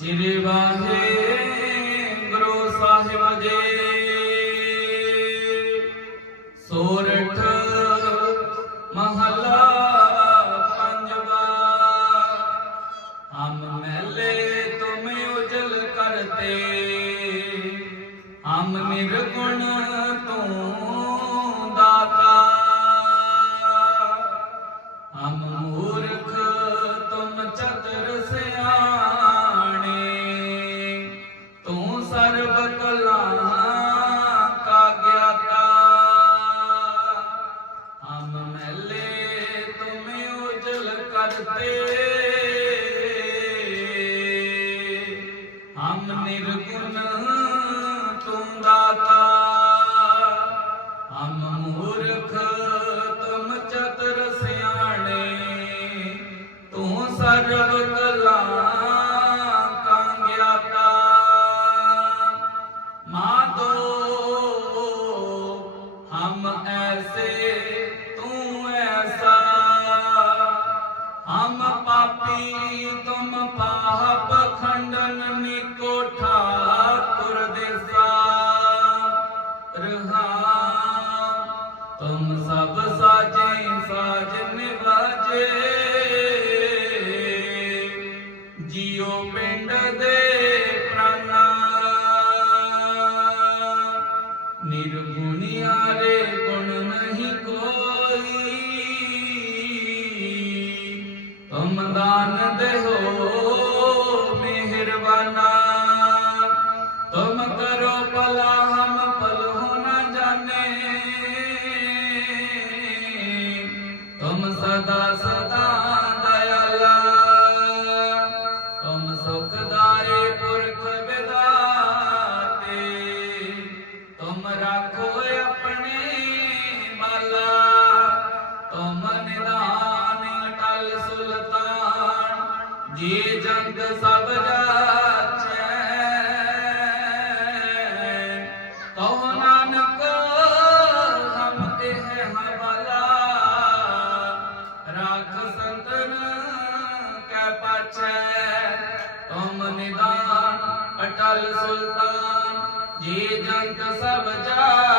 ਸ੍ਰੀ ਵਾਜੇ, ਗੁਰੂ ਸਾਹਿਬ ਜੀ। ਸੋਰਠ ਮਹਲਾ ਪੰਜਵਾ। ਹਮ ਮਹਿਲੇ ਤੁਮ ਉਜਲ ਕਰਤੇ। ਹਮ ਨਿਰਗੁਣ ਤੂੰ ਸਰਬਤ ਲਾਹਾਂ ਕਾ ਹਮ ਮਹਿਲੇ ਤੁਮ ਉਜਲ ਹਮ ਮੂਰਖ ਤੁਮ ਸਿਆਣੇ ਤੂੰ ਸਰਬਤ ਤੁਮ ਸਭ ਸਾਜੇ ਸਾਜ ਨਿਵਾਜੇ। ਜੀਓ ਪਿੰਡ ਦੇ ਪ੍ਰਾਨਾ। ਨਿਰਗੁਣਿਆ ਰੇ ਗੁਣ ਨਹੀਂ ਕੋਈ। ਤੁਮ ਦਾਨ ਦੇ ਸਦਾ ਸਦਾ ਦਇਆਲਾ। ਤੁਮ ਸੁਖਦਾਰੇ ਪੁਰਖ ਵਿਦਾਤੇ। ਤੁਮ ਰਾਖੋ ਆਪਣੇ ਮਾਲਾ। ਤੁਮ ਨਿਦਾਨ ਟਲ ਸੁਲਤਾਨ। ਜੀ ਜੰਗ ਸਭ ਅਕਲ ਸੁਲਤਾਨ ਜੇ ਜੰਤ ਸਭ ਜਾਏ